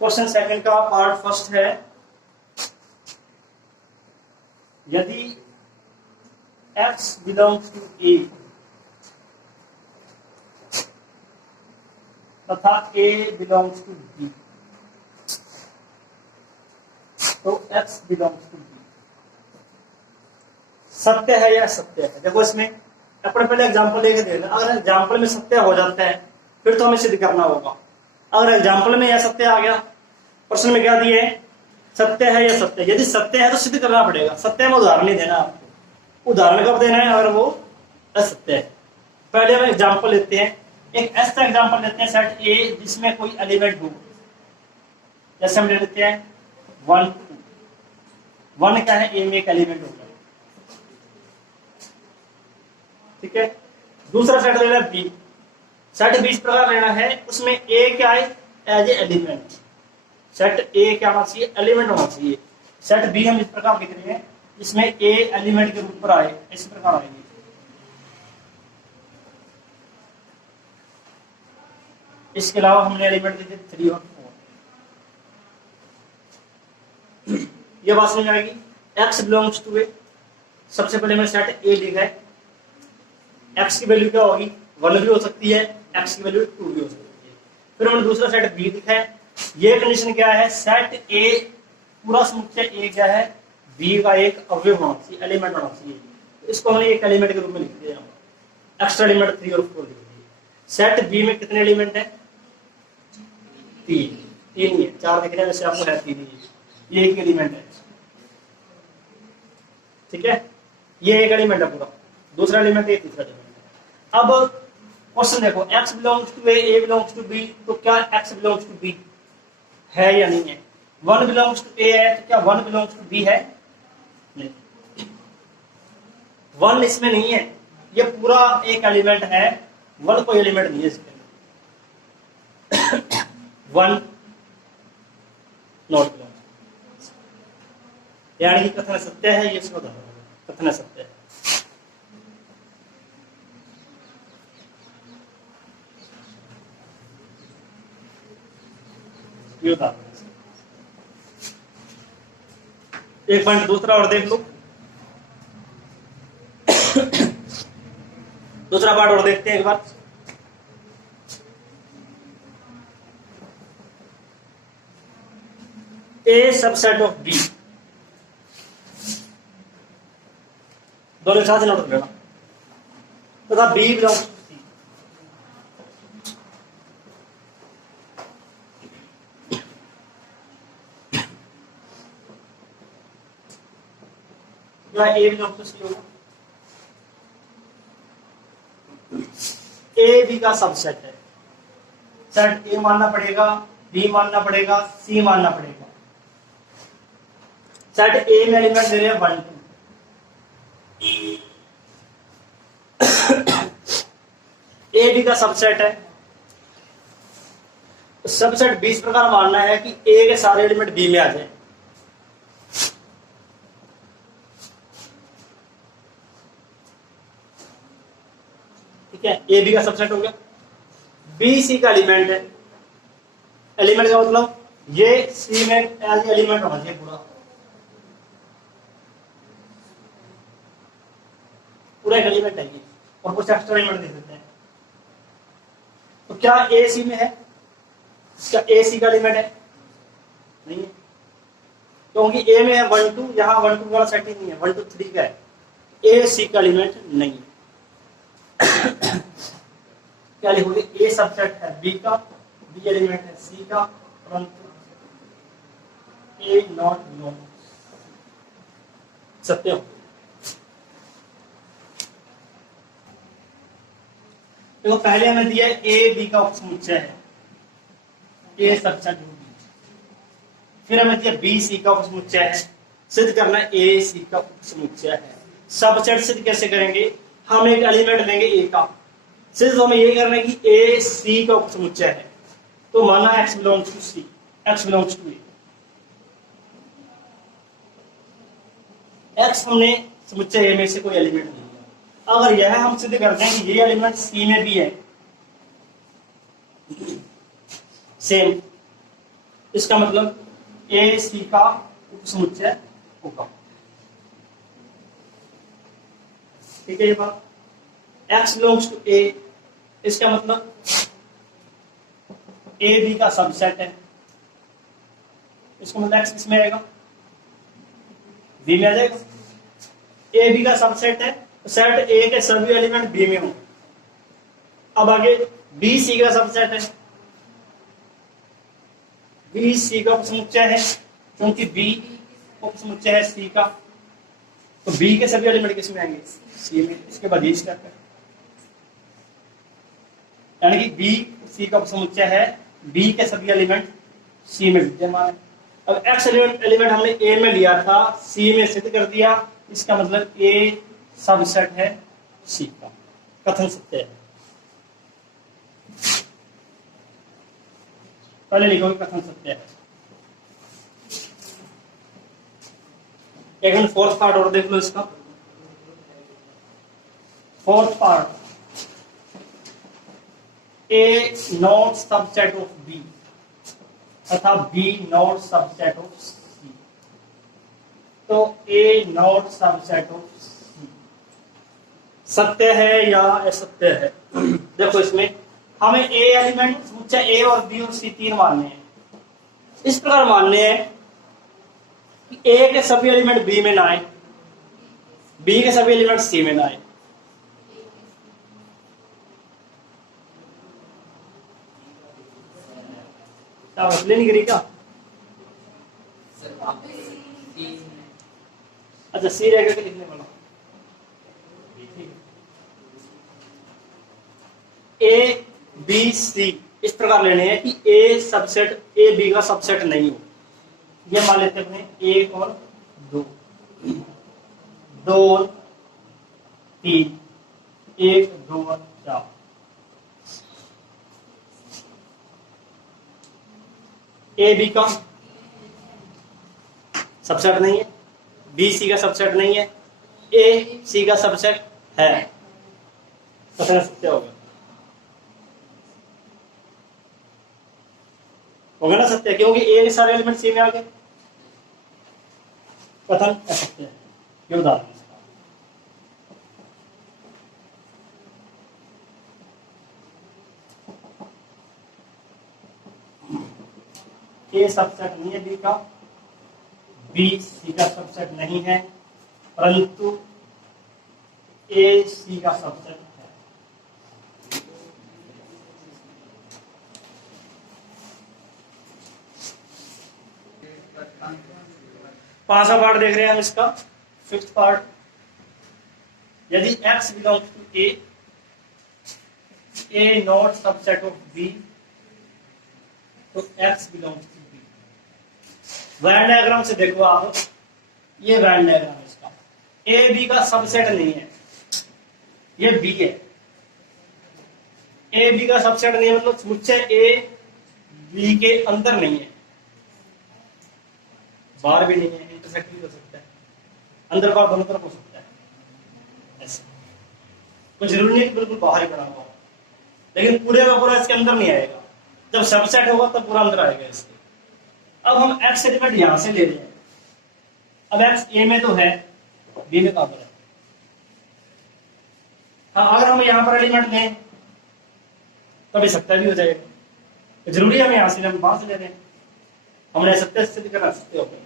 Question second का part first है, यदि x बिलोंग्स टू A तथा A बिलोंग्स टू B, तो x बिलोंग्स टू B सत्य है या सत्य है। देखो इसमें अपने पहले एग्जांपल लेके देखना, अगर एग्जांपल में सत्य हो जाता है फिर तो हमें सिद्ध करना होगा। अगर एग्जांपल में यह सत्य आ गया, प्रश्न में क्या दिए, सत्य है या सत्य, यदि सत्य है तो सिद्ध करना पड़ेगा। सत्य में उदाहरण नहीं देना आपको, उदाहरण कब देना है अगर वो असत्य है। पहले हम एग्जांपल लेते हैं, एक ऐसा एग्जांपल लेते हैं सेट ए जिसमें कोई एलिमेंट हो, जैसे हम ले लेते हैं 1 2। 1 क्या है, ए में एक एलिमेंट होगा, ठीक है। दूसरा सेट लेना बी, सेट बी इस प्रकार लेना है, उसमें ए क्या है, as a element. Set A क्या होना चाहिए, एलिमेंट होना चाहिए। सेट बी हम इस प्रकार लिख रहे हैं, इसमें ए एलिमेंट के रूप पर आए, इस प्रकार आएंगे। इसके अलावा हमने एलिमेंट दिए 3 और 4। ये बात समझ आएगी। एक्स बिलोंग्स टू ए, सबसे पहले मैंने सेट ए लिखा है, एक्स की वैल्यू क्या होगी, 1 भी हो सकती है, एक्स की वैल्यू 2 भी हो सकती है। फिर हमने दूसरा सेट बी लिखा है, ये कंडीशन क्या है, सेट ए पूरा समुच्चय ए क्या है, बी का एक अवयव होना चाहिए, एलिमेंट होना चाहिए। तो इसको हमने एक एलिमेंट के रूप में लिख दिया, एक्स्ट्रा एलिमेंट 3 और 4 लिख दिए। सेट बी में कितने एलिमेंट है, 3 ही है, 4 दिख रहे हैं वैसे आपको है 3 ही, ये एक एलिमेंट है, ठीक है। ये एक एलिमेंट है पूरा, दूसरा एलिमेंट है, तीसरा एलिमेंट है। अब क्वेश्चन देखो, x belongs to A belongs to B, तो क्या x बिलोंग्स टू बी है या नहीं है। 1 बिलोंग्स टू ए है, तो क्या 1 बिलोंग्स टू बी है, नहीं। 1 इसमें नहीं है, ये पूरा एक एलिमेंट है, 1 कोई एलिमेंट नहीं है इसके अंदर। 1 नॉट बिलोंग्स, यानी कि कथन सत्य है, ये कथन सत्य है। एक पॉइंट दूसरा और देख लो, दूसरा पार्ट और देखते हैं एक बार। ए सबसेट ऑफ बी, दोनों साथ नोट कर लेना, तथा B belongs to C. A belongs to C होगा, ए बी का सबसेट है, सेट ए मानना पड़ेगा, बी मानना पड़ेगा, सी मानना पड़ेगा। सेट ए में एलिमेंट ले रहे हैं 1 2। ए बी का सबसेट है, सबसेट बी इस प्रकार मानना है कि ए के सारे एलिमेंट बी में आ जाए। ठीक है, ए बी का सबसेट हो गया। बी सी का एलिमेंट है, एलिमेंट का मतलब ये सी में एज एलिमेंट होना चाहिए पूरा एक एलिमेंट है ये, और कुछ एक्स्ट्रा एलिमेंट दे देते हैं। तो क्या ए सी में है, क्या ए सी का एलिमेंट है, नहीं है, क्योंकि ए में है 1 2, यहाँ 1 2 वाला सेट ही नहीं है, 1 2 3 का है, ए सी का एलिमेंट नहीं है। क्या लिखोगे, ए सबसेट है बी का, बी एलिमेंट है सी का, परंतु ए नॉट बिलोंग सत्य हो। देखो पहले हमें दिया ए बी का उपसमुच्चय है, ए सबसेट बी। फिर हमें दिया बी सी का उपसमुच्चय है, सिद्ध करना ए सी का उपसमुच्चय है। सबसेट सिद्ध कैसे करेंगे, हम एक एलिमेंट लेंगे ए का, सिर्फ हमें ये करना है कि ए सी का उपसमुच्चय है, तो माना x belongs to C, x belongs to A. x हमने समुच्चय ए में से कोई एलिमेंट नहीं लिया, अगर यह हम सिद्ध करते हैं कि ये एलिमेंट सी में भी है, सेम इसका मतलब ए सी का उपसमुच्चय होगा। ठीक है ये बात। एक्स बिलोंग्स टू ए, इसका मतलब ए बी का सबसेट है। इसका मतलब एक्स किसमें आएगा? बी में आ जाएगा। ए बी का सबसेट है, सेट ए के सभी एलिमेंट बी में होंगे। अब आगे बी सी का सबसेट है, बी सी का उपसमुच्चय है, क्योंकि बी उपसमुच्चय है सी का, तो बी के सभी एलिमेंट किस में आएंगे? सी में। इसके बाद ये स्टेप है, यानी कि बी सी का उपसमुच्चय है, बी के सभी एलिमेंट सी में विद्यमान है। अब एक्स एलिमेंट हमने ए में लिया था, सी में सिद्ध कर दिया, इसका मतलब ए सबसेट है सी का। कथन सत्य है। पहले लिखोगे कथन सत्य है। एक फोर्थ पार्ट और देख लो इसका। Fourth part, A not subset of B तथा B not subset of C. तो A not subset of C सत्य है या असत्य है? देखो इसमें हमें ए एलिमेंट समुच्चय ए और बी और सी तीन मानने हैं। इस प्रकार मानने हैं कि ए के सभी एलिमेंट बी में ना आए, बी के सभी एलिमेंट सी में ना आए। नहीं करी क्या? अच्छा सी रहेगा कि लिखने वाला? ए बी सी इस प्रकार लेने हैं कि ए सबसेट ए बी का सबसेट नहीं हो। ये मान लेते अपने एक और दो, दो और तीन, एक दो और चार। ए बी का सबसेट नहीं है, बी सी का सबसेट नहीं है, ए सी का सबसेट है। कथन सत्य हो गया, होगा ना सत्य, क्योंकि ए के सारे एलिमेंट सी में आ गए। कथन असत्य है। ये उदाहरण ए सबसेट नहीं है बी का, बी सी का सबसेट नहीं है, परंतु ए सी का सबसेट है। पांचवा पार्ट देख रहे हैं हम इसका, फिफ्थ पार्ट। यदि x belongs to A not subset of B, तो x belongs to B. Venn diagram से देखो आप, ये वैन डायग्राम है इसका। ए बी का सबसेट नहीं है, ये बी है। ए बी का सबसेट नहीं है मतलब समुच्चय ए बी के अंदर नहीं है, बाहर भी नहीं है, इंटरसेक्ट भी हो सकता है, अंदर बाहर दोनों तरफ हो सकता है। ऐसे कोई जरूरी नहीं कि बिल्कुल बाहर ही बना हुआ, लेकिन पूरे का पूरा इसके अंदर नहीं आएगा। जब सबसेट होगा तब पूरा अंदर आएगा इसके। अब हम एक्स एलिमेंट यहां से ले रहे हैं। अब एक्स ए में तो है, बी में कहां पर है? हाँ, अगर हम यहां पर एलिमेंट लें तभी सत्य भी हो जाएगा। जरूरी है हम यहां से, हम वहां से ले रहे हैं, हमने सत्य सिद्ध करना सत्य हो गया।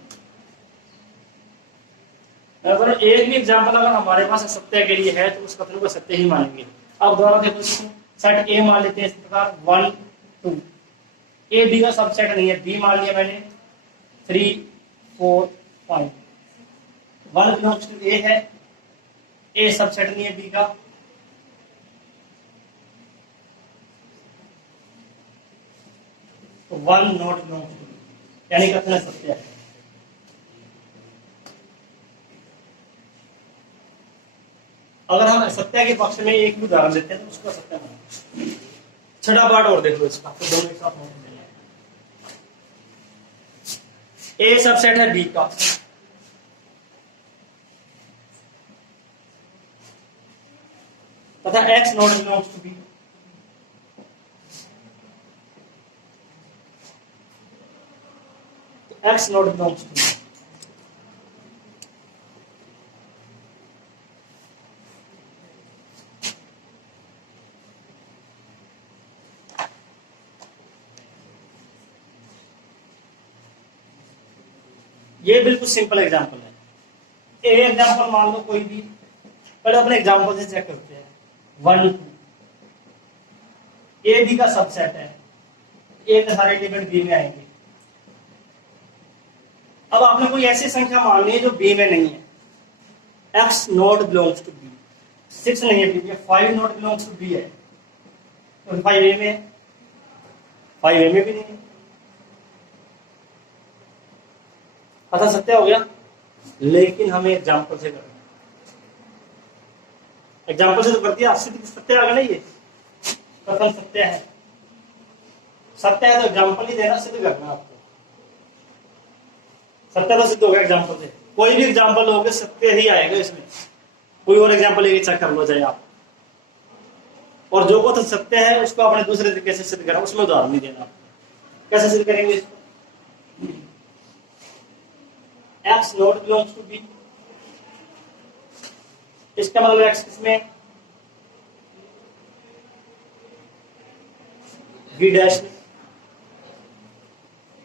अगर एक भी एग्जाम्पल अगर हमारे पास सत्य के लिए है तो उस कथन को सत्य ही मानेंगे। अब दोबारा देखो, सेट ए मान लेते हैं इस प्रकार 1 2। ए बी का सबसेट नहीं है, बी मान लिया मैंने 3 4 5। 1 बिलोंग्स टू ए है, ए सबसेट नहीं है बी का, तो 1 नॉट बिलोंग्स टू बी, यानी कथन सत्य है। अगर हम सत्य के पक्ष में एक उदाहरण देते हैं तो उसको सत्य मानते हैं। छठा पार्ट और देख लो इसका, तो दोनों एक साथ नोट लेना है। ए सबसेट है बी का, तथा x not belongs to B. X not belongs to, ये बिल्कुल सिंपल एग्जांपल है। ए एग्जांपल मान लो कोई भी, पहले अपने एग्जांपल से चेक करते हैं। 1 2 ए बी का सबसेट है, ए के सारे एलिमेंट बी में आएंगे। अब आपने कोई ऐसी संख्या माननी है जो बी में नहीं है। X not belongs to B, 6 नहीं है बी में, 5 नॉट बिलोंग्स टू बी है, तो 5 ए में है, 5 ए में भी नहीं है। अच्छा सत्य हो गया, लेकिन हमें एग्जाम्पल से करना है। एग्जाम्पल से तो कर दिया, सत्य आ गया ना, ये प्रथम सत्य है। सत्य है तो एग्जाम्पल ही देना, सिद्ध करना आपको। सत्य तो सिद्ध हो गया एग्जाम्पल से, कोई भी एग्जाम्पल लोगे सत्य ही आएगा इसमें। कोई और एग्जाम्पल लेके चेक कर लो चाहे आप, और जो को तो सत्य है उसको अपने दूसरे तरीके से सिद्ध करना, उसमें उदाहरण नहीं देना। कैसे सिद्ध करेंगे इसको? X not belongs to B, इसका मतलब एक्स किसमें? बी डैश में।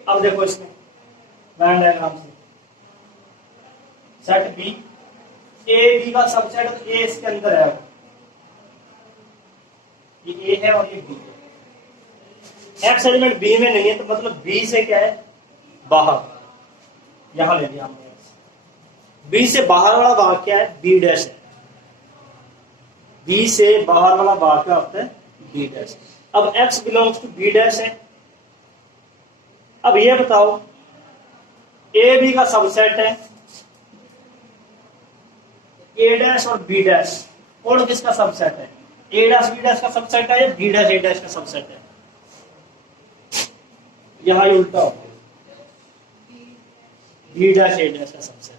अब देखो इसमें वेन डायग्राम से, सेट बी, ए बी का सबसेट, तो ए इसके अंदर है, ये ए है और ये बी है। एक्स एलिमेंट बी में नहीं है, तो मतलब बी से क्या है? बाहर। यहां ले लिया हमने, बी से बाहर वाला भाग क्या है? बी डैश है। बी से बाहर वाला भाग क्या होता है? B dash. अब X belongs to B dash है। अब ये बताओ, ए बी का सबसेट है, ए डैश और बी डैश, और किसका सबसेट है? ए डैश बी डैश का सबसेट है या बी डैश ए डैश का सबसेट है? यहां ये उल्टा हो गया, बी डैश ए डैश का सबसेट है।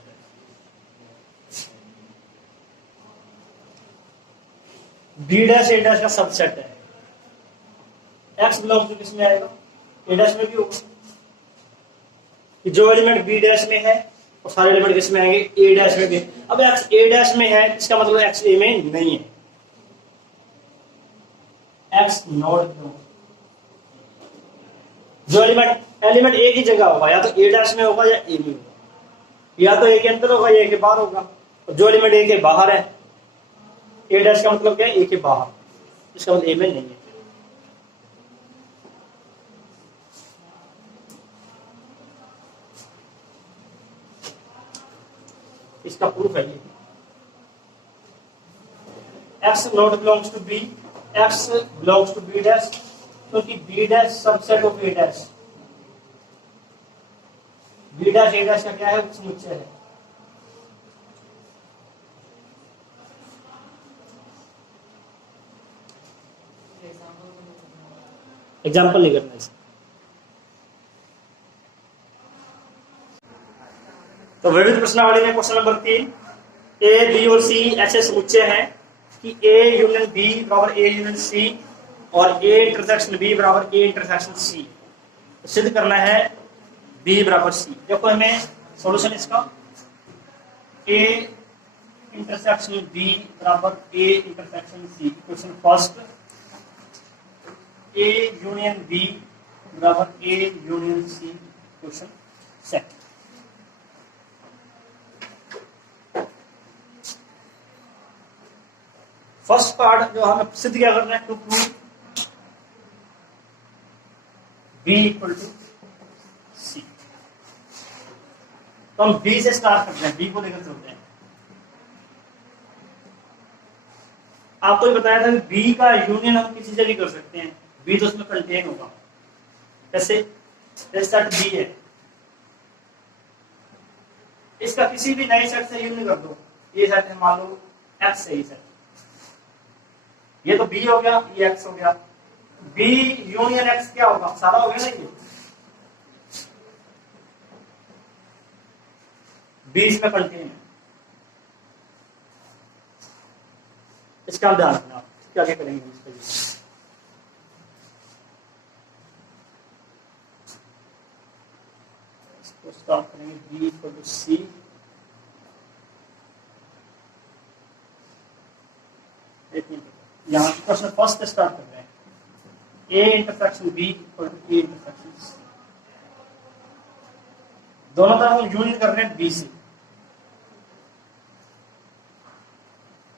बी डैश ए डैश का सबसेट है, एक्स बिलोंग्स टू किसमें आएगा? ए डैश में भी होगा। जो एलिमेंट बी डैश में है और सारे एलिमेंट किसमें आएंगे? ए डैश में भी। अब एक्स ए डैश में है, इसका मतलब एक्स ए में नहीं है। एक्स नॉट, जो एलिमेंट ए की जगह होगा, या तो ए डैश में होगा या ए में होगा, या तो ए के अंदर होगा या ए के बाहर होगा। जो एलिमेंट ए के बाहर है, ए डैश का मतलब क्या है? ए के बाहर, इसका मतलब ए में नहीं है। इसका प्रूफ है ये, X not belongs to B, X belongs to B dash, क्योंकि B dash subset of A dash. B dash A dash का क्या है? समुच्चय है। एग्जाम्पल नहीं करना इसे। तो विविध प्रश्नावली में क्वेश्चन नंबर 3, ए बी और सी ऐसे समुच्चय हैं कि ए यूनियन बी बराबर ए यूनियन सी और ए इंटरसेक्शन बी बराबर ए इंटरसेक्शन सी। सिद्ध करना है बी बराबर सी। देखो हमें सॉल्यूशन इसका, ए इंटरसेक्शन बी बराबर A intersection C. Question first, A union B बराबर A union C. Question second, first part जो हमें सिद्ध क्या करना है, to prove B equal to C. तो हम बी से स्टार्ट करते हैं, बी को लेकर चलते हैं। आपको ये बताया था कि बी का यूनियन हम किसी से भी कर सकते हैं, बी तो उसमें कंटेन होगा। कैसे? सेट बी है, इसका किसी भी नए सेट से यूनियन कर दो। ये सेट है मान लो एक्स है, ये सेट, ये तो बी हो गया, ये एक्स हो गया। बी यूनियन एक्स क्या होगा? सारा हो गया ना ये, बी इसमें कंटेन है। इसका ध्यान रखना, क्या क्या करेंगे इस पर। इसको स्टार्ट करेंगे बी इक्वल टू सी, एक मिनट यहाँ क्वेश्चन फर्स्ट से स्टार्ट कर रहे हैं। A intersection B equal to A intersection C, दोनों तरफ हम यूनियन कर रहे हैं बी से,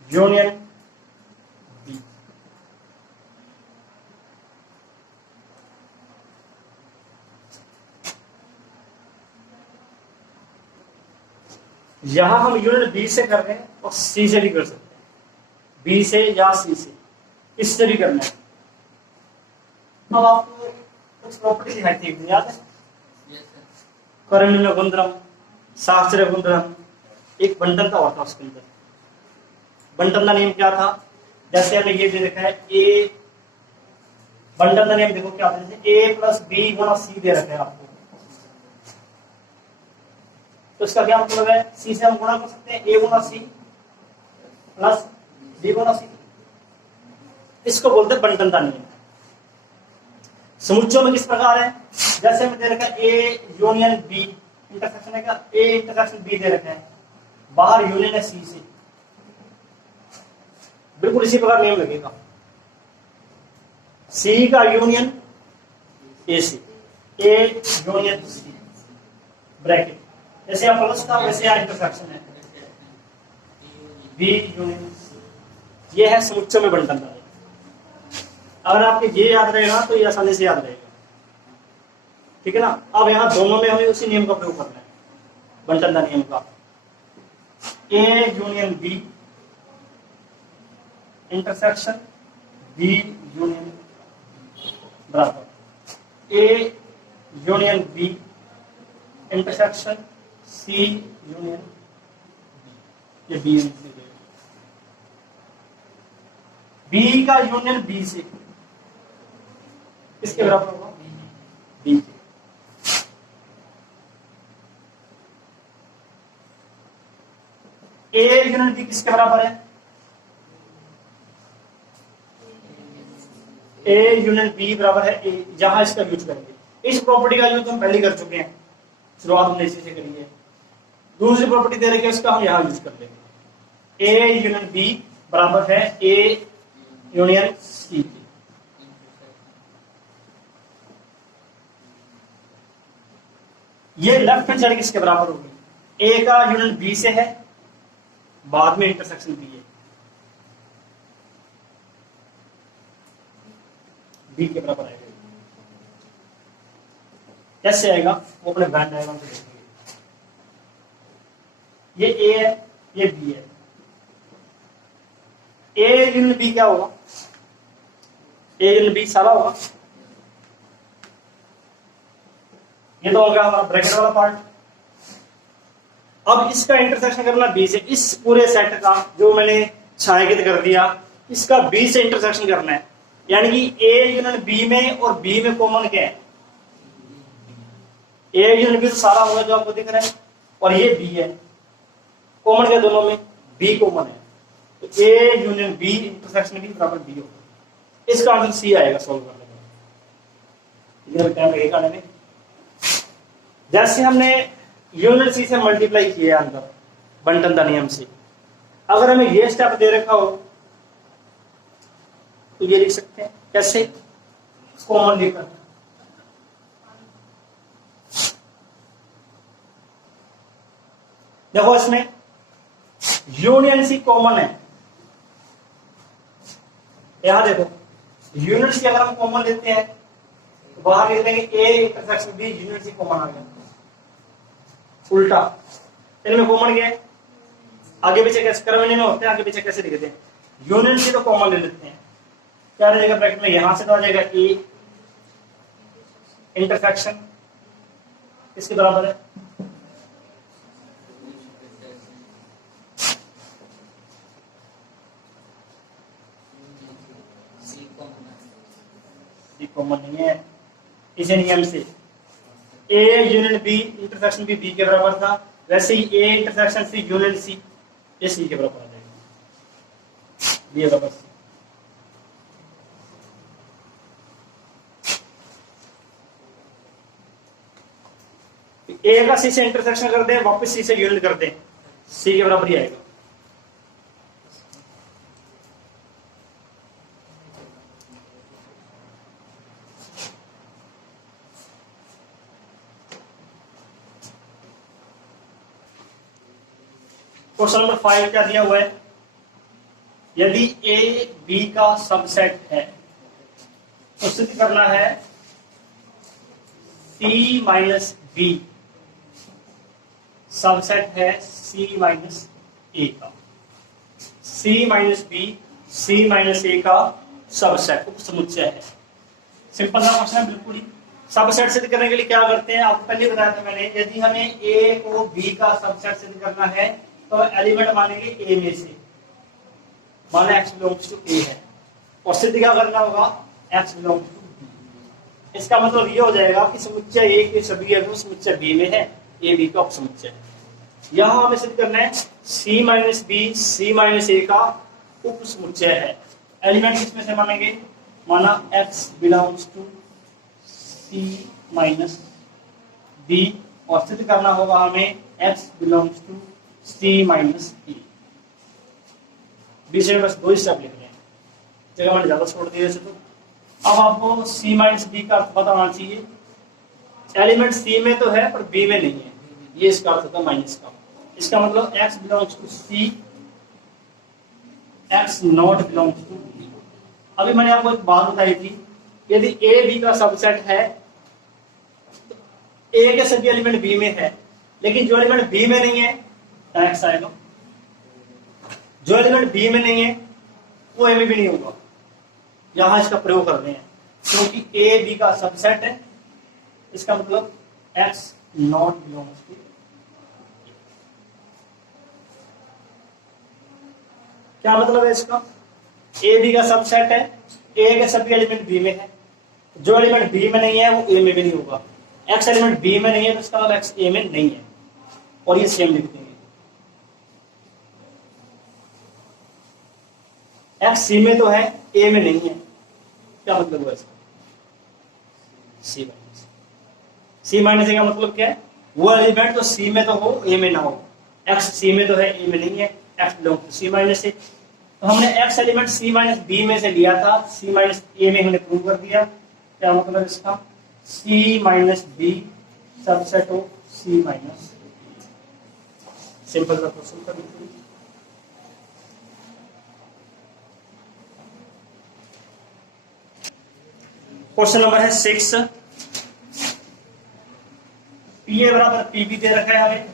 यूनियन बी। यहां हम यूनियन बी से कर रहे हैं और सी से भी कर सकते हैं, बी से या सी से, इससे भी करना है। अब आपको कुछ प्रॉपर्टी दिखाई थी, याद है? कर्ण गुंद्रम, शास्त्र गुंद्रम, एक बंटन का होता है उसके अंदर। बंटन का नियम क्या था? जैसे हमने ये दे रखा है ए, बंटन का नियम देखो क्या होता है, ए प्लस बी गुना सी दे रखा है आपको, तो इसका क्या मतलब है? सी से हम गुणा कर सकते हैं, ए गुना सी प्लस बी गुना सी, इसको बोलते हैं बंटन का नियम। समुच्चयों में किस प्रकार है? जैसे हमें दे रखा है ए यूनियन बी, इंटरसेक्शन है क्या? ए इंटरसेक्शन बी दे रखा है, बाहर यूनियन है सी से, बिल्कुल इसी प्रकार नियम लगेगा। सी का यूनियन ए से, ए यूनियन सी, ब्रैकेट, जैसे यहाँ प्लस था वैसे यहाँ इंटरसेक्शन है, बी यूनियन सी। ये है समुच्चय में बंटन का। अगर आपको ये याद रहेगा तो ये आसानी से याद रहेगा, ठीक है ना? अब यहाँ दोनों में हमें उसी नियम का प्रयोग करना है, बंटन का नियम का। A union B intersection B union बराबर A union B intersection C union, ये बी बी का यूनियन बी से किसके बराबर होगा? बी के। ए यूनियन बी किसके बराबर है? ए यूनियन बी बराबर है ए, जहां इसका यूज करेंगे। इस प्रॉपर्टी का यूज हम पहले कर चुके हैं, शुरुआत हमने इसी से करी है। दूसरी प्रॉपर्टी दे रखी है उसका हम यहां यूज कर लेंगे। ए यूनियन बी बराबर है ए यूनियन सी के। ये लेफ्ट हैंड साइड किसके बराबर होगी? ए का यूनियन बी से है, बाद में इंटरसेक्शन बी है, बी के बराबर आएगा। कैसे आएगा वो अपने वैन डायग्राम से देखेंगे। ये ए है, ये बी है। ए यूनियन बी क्या होगा? ए यूनियन बी सारा होगा। ये तो हो गया हमारा ब्रैकेट वाला पार्ट। अब इसका इंटरसेक्शन करना बी से, इस पूरे सेट का जो मैंने छायांकित कर दिया, इसका बी से इंटरसेक्शन करना है। यानी कि ए यूनियन बी में और बी में कॉमन क्या है? ए यूनियन बी तो सारा होगा जो आपको दिख रहा है, और ये बी है, कॉमन क्या दोनों में? बी कॉमन है, तो A union B intersection B बराबर बी होगा। इसका आंसर सी आएगा सॉल्व करने में, टाइम लगेगा आने में। जैसे हमने यूनियन सी से मल्टीप्लाई किया अंदर बंटन का नियम से, अगर हमें ये स्टेप दे रखा हो तो ये लिख सकते हैं। कैसे? कॉमन लेकर, देखो इसमें यूनियन सी कॉमन है, यहां देखो यूनियन सी अगर हम कॉमन लेते हैं तो बाहर लिख देंगे A intersection B, union C common आ गया। उल्टा इनमें कॉमन क्या है? आगे पीछे कैसे करवने में होते हैं, आगे पीछे कैसे लिखते हैं? यूनियन सी तो कॉमन ले लेते हैं, क्या रहेगा ब्रैकेट में? यहां से तो आ जाएगा ए इंटरसेक्शन किसके बराबर है? सी कॉमन नहीं है। इसी नियम से A union B intersection B के बराबर था, वैसे ही ए इंटरसेक्शन सी यूनियन सी ये सी के बराबर आ जाएगा, बी बराबर सी। ए का सी से इंटरसेक्शन कर दे, वापस सी से यूनिट कर दे, सी के बराबर ही आएगा। क्वेश्चन नंबर 5 क्या दिया हुआ है, यदि ए बी का सबसेट है तो सिद्ध करना है सी माइनस बी सबसेट है सी माइनस ए का। सी minus B C minus A का सबसेट उप समुच्चय है। सिंपल सा क्वेश्चन है बिल्कुल ही। सबसेट सिद्ध करने के लिए क्या करते हैं, आपको पहले बताया था मैंने, यदि हमें ए को बी का सबसेट सिद्ध करना है तो एलिमेंट मानेंगे ए में से, माना x बिलोंग्स टू ए है, और सिद्ध क्या करना होगा, x बिलोंग्स टू बी। इसका मतलब ये हो जाएगा कि समुच्चय ए के सभी अवयव समुच्चय बी में है, ए बी का उपसमुच्चय है। यहां हमें सिद्ध करना है C minus B C minus A का उपसमुच्चय है। एलिमेंट किसमें से मानेंगे, माना x belongs to C minus B, और सिद्ध करना होगा हमें x belongs to C minus A. बीच में बस 2 स्टेप लिख रहे हैं, जगह मैंने ज्यादा छोड़ दिया वैसे तो। अब आपको सी माइनस बी का अर्थ पता होना चाहिए। एलिमेंट सी में तो है पर बी में नहीं है, ये इसका अर्थ होता है माइनस का। इसका मतलब x belongs to C, x not belongs to B. अभी मैंने आपको एक बात बताई थी, यदि ए बी का सबसेट है तो ए के सभी एलिमेंट बी में है, लेकिन जो एलिमेंट बी में नहीं है x आएगा, जो एलिमेंट बी में नहीं है वो ए में भी नहीं होगा। यहां इसका प्रयोग कर रहे हैं क्योंकि ए बी का सबसेट है, इसका मतलब x नॉट बिलोंग्स टू। क्या मतलब है इसका, ए बी का सबसेट है, ए के सभी एलिमेंट बी में है, जो एलिमेंट बी में नहीं है वो ए में भी नहीं होगा। x एलिमेंट बी में नहीं है तो इसका मतलब x ए में नहीं है, और ये सेम लिख देंगे। x सी में तो है ए में नहीं है, क्या मतलब हुआ इसका, सी माइनस। सी माइनस का मतलब क्या है, वो एलिमेंट तो सी में तो हो ए में ना हो। x सी में तो है ए में नहीं है, x belong to C minus से। तो हमने x element C minus B में से लिया था, सी माइनस ए में हमने प्रूव कर दिया। क्या मतलब इसका, C minus B subset of C minus. Simple सा क्वेश्चन कर दीजिए। क्वेश्चन नंबर है 6, पी ए बराबर पी बी दे रखा है हमें,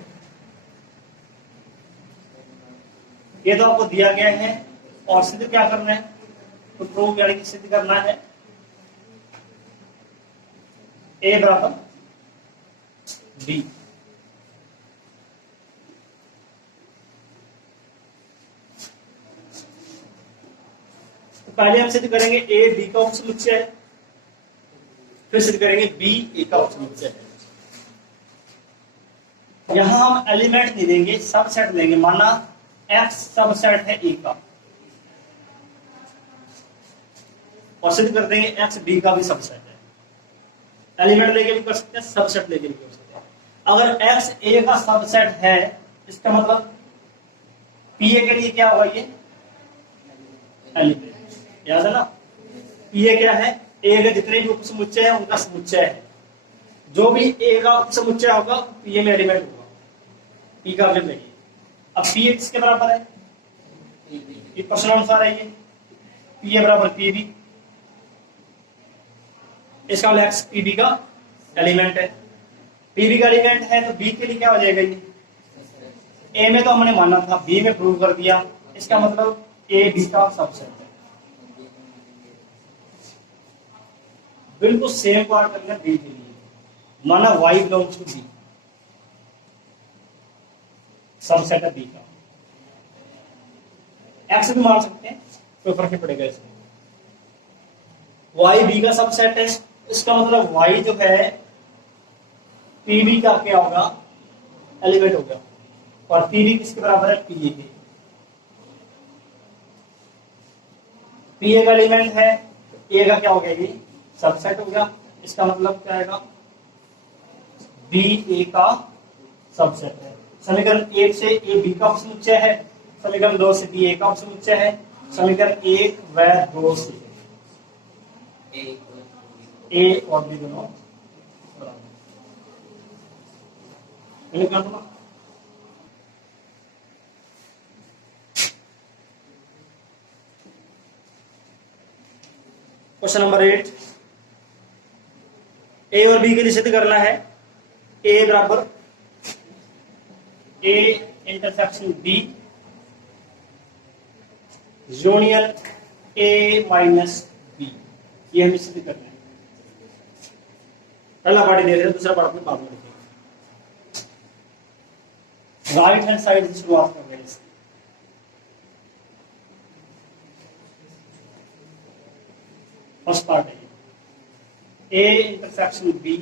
ये तो आपको दिया गया है, और सिद्ध क्या करना है, तो प्रूव यानी कि सिद्ध करना है ए बराबर बी। तो पहले हम सिद्ध करेंगे ए बी का उपसमुच्चय है, फिर सिद्ध करेंगे बी ए का उपसमुच्चय है। यहां हम एलिमेंट नहीं लेंगे, सबसेट लेंगे। माना x सबसेट है ए का, और सिद्ध कर देंगे x बी का भी सबसेट है। एलिमेंट लेके भी कर सकते हैं, सबसेट लेके भी कर सकते हैं। अगर x ए का सबसेट है, इसका मतलब पी ए के लिए क्या होगा, ये एलिमेंट, याद है ना। पी ए क्या है, ए के जितने भी उपसमुच्चय है उनका समुच्चय है। जो भी ए का उपसमुच्चय होगा पी ए में एलिमेंट होगा, पी का अवयव नहीं। अब पी ए किसके बराबर है, ये प्रश्न अनुसार है, ये पी ए बराबर पी बी। इसका मतलब एक्स पी बी का एलिमेंट है। पी बी का एलिमेंट है तो बी के लिए क्या हो जाएगा, ये ए में तो हमने माना था, बी में प्रूव कर दिया। इसका मतलब ए बी का सबसेट है। बिल्कुल सेम पार्ट करना बी के लिए, माना y belongs to B, subset है बी का। x भी मान सकते हैं, कोई फर्क नहीं पड़ेगा इसमें। y बी का सबसेट है, इसका मतलब y जो है पी बी का क्या होगा, एलिमेंट होगा, और पी बी किसके बराबर है, पी ए के। पी ए का एलिमेंट है, ए का क्या हो गया, ये सबसेट हो गया। इसका मतलब क्या आएगा, बी ए का सबसेट है। समीकरण 1 से ए बी का समुच्चय है, समीकरण 2 से बी ए का समुच्चय है, समीकरण 1 व 2 से ए और बी दोनों बराबर। क्वेश्चन नंबर 8, ए और बी के लिए सिद्ध करना है। ए बराबर A intersection B union A minus B, ये हमें सिद्ध करना है। पहला पार्ट दे रहे हैं, दूसरा पार्ट में बाद में लिखेंगे। राइट हैंड साइड से शुरुआत कर रहे हैं इसकी। फर्स्ट पार्ट है A intersection B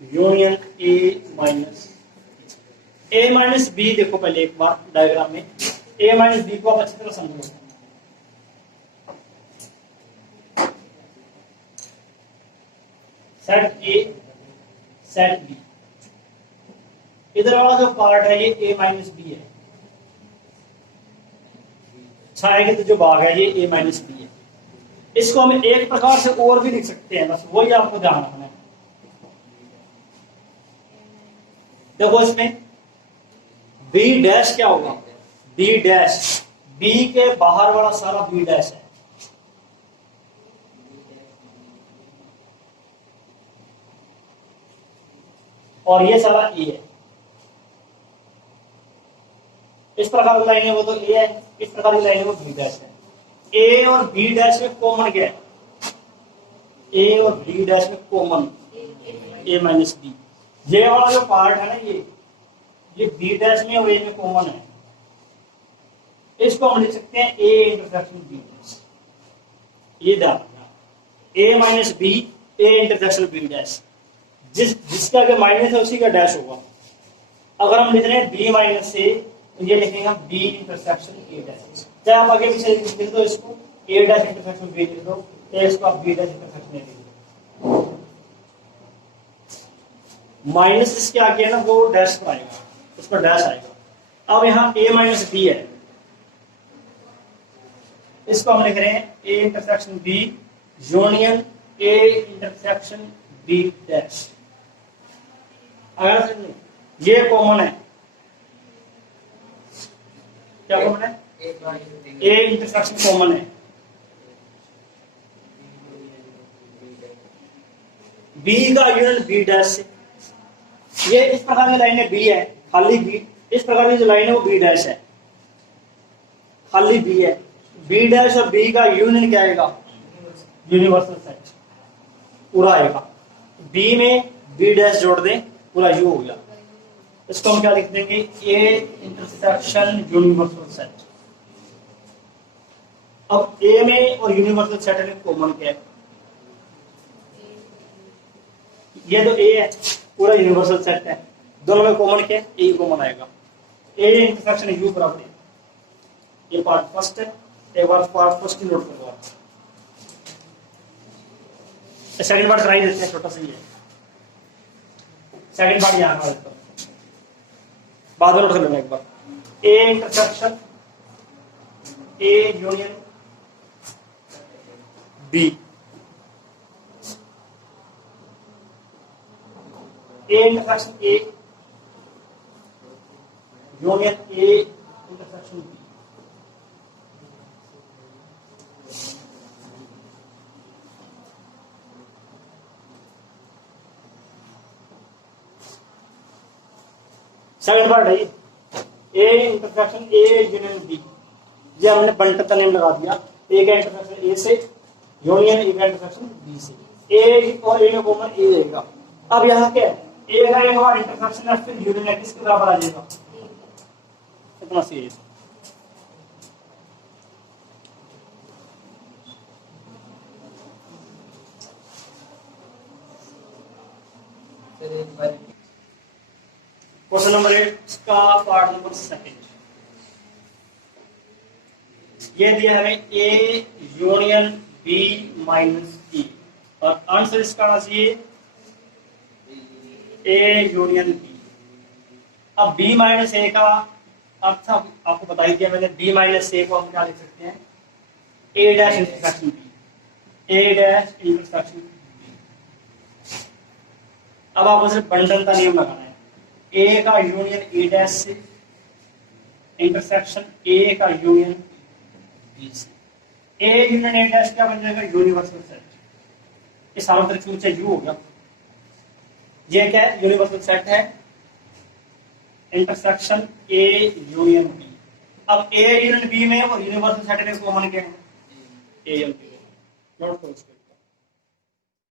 union A minus B. देखो पहले एक बार डायग्राम में ए माइनस बी को आप अच्छी तरह समझो। सेट ए सेट बी, इधर वाला जो पार्ट है ये ए माइनस बी है, छाएंगे तो जो भाग है ये ए माइनस बी है। इसको हम एक प्रकार से और भी लिख सकते हैं, बस वही आपको ध्यान रखना है। देखो इसमें बी डैश क्या होगा, बी डैश बी के बाहर वाला सारा बी डैश है, और ये सारा ए है। इस प्रकार की लाइन है वो तो ए है, इस प्रकार की लाइन है वो बी डैश है। ए और बी डैश में कॉमन क्या है, ए और बी डैश में कॉमन ए माइनस बी। ये वाला जो पार्ट है ना ये बी डैश में और ए में कॉमन है, इसको हम लिख सकते हैं ए इंटरसेक्शन बी डैश। ये ध्यान रखना, A minus B A intersection B dash, जिसका अगर माइनस है उसी का डैश होगा। अगर हम लिख रहे हैं बी माइनस ए तो ये लिखेंगे हम बी इंटरसेक्शन ए डैश। चाहे आप आगे पीछे लिख दो, इसको ए डैश इंटरसेक्शन बी लिख दो, या इसको आप बी डैश इंटरसेक्शन ए लिख दो। माइनस इसके आगे है ना वो डैश पर आएगा, उस पर डैश आएगा। अब यहाँ ए माइनस बी है, इसको हम लिख रहे हैं A intersection B union A intersection B dash. अगर ये कॉमन है, क्या कॉमन है, ए इंटरसेक्शन कॉमन है, बी का यूनियन बी डैश से। ये इस प्रकार की लाइन है, बी है खाली बी, इस प्रकार की जो लाइन है वो बी डैश है, खाली बी है। बी डैश और बी का यूनियन क्या आएगा, यूनिवर्सल सेट पूरा आएगा। बी में बी डैश जोड़ दें, पूरा यू हो गया। इसको हम क्या लिख देंगे, ए इंटरसेक्शन यूनिवर्सल सेट। अब ए में और यूनिवर्सल सेट में कॉमन क्या है, ये तो ए है, पूरा यूनिवर्सल सेट है, दोनों में कॉमन क्या है, ए कॉमन आएगा। ए इंटरसेक्शन यू बराबर है, ये पार्ट फर्स्ट है, एक बार पार्ट फर्स्ट की नोट करवा, सेकंड पार्ट कराई देते हैं, छोटा सा ही है। सेकंड पार्ट यहां का बाद में नोट कर लेना एक बार। A intersection A union B, A intersection A union A intersection B. Second part है A intersection A union B, ये हमने बंटन का नेम लगा दिया। ए का इंटरसेक्शन ए से यूनियन ए का इंटरसेक्शन बी से, ए और ए में कॉमन ए रहेगा। अब यहाँ क्या है, ए का एक बार इंटरसेक्शन है, फिर यूनियन है, किसके बराबर आ जाएगा, इतना सी। क्वेश्चन नंबर 8 का पार्ट नंबर 2, ये दिया हमें ए यूनियन बी माइनस ई, और आंसर इसका आना चाहिए ए यूनियन बी। अब बी माइनस ए का अर्थ आपको बता ही दिया मैंने। बी माइनस ए को हम क्या लिख सकते हैं, ए डैश इंटरसेक्शन बी, ए डैश इंटरसेक्शन बी। अब आपको सिर्फ बंडल का नियम लगाना है, ए का यूनियन ए डैश से, इंटरसेक्शन ए का यूनियन बी से। ए यूनियन ए डैश क्या बन जाएगा, यूनिवर्सल सेट। ये सार्वत्रिक से यू हो गया। ये क्या है, यूनिवर्सल सेट है, इंटरसेक्शन ए यूनियन बी। अब ए यूनियन बी में और यूनिवर्सल सेट में कॉमन क्या है, ए यूनियन बी। नोट करो इसको।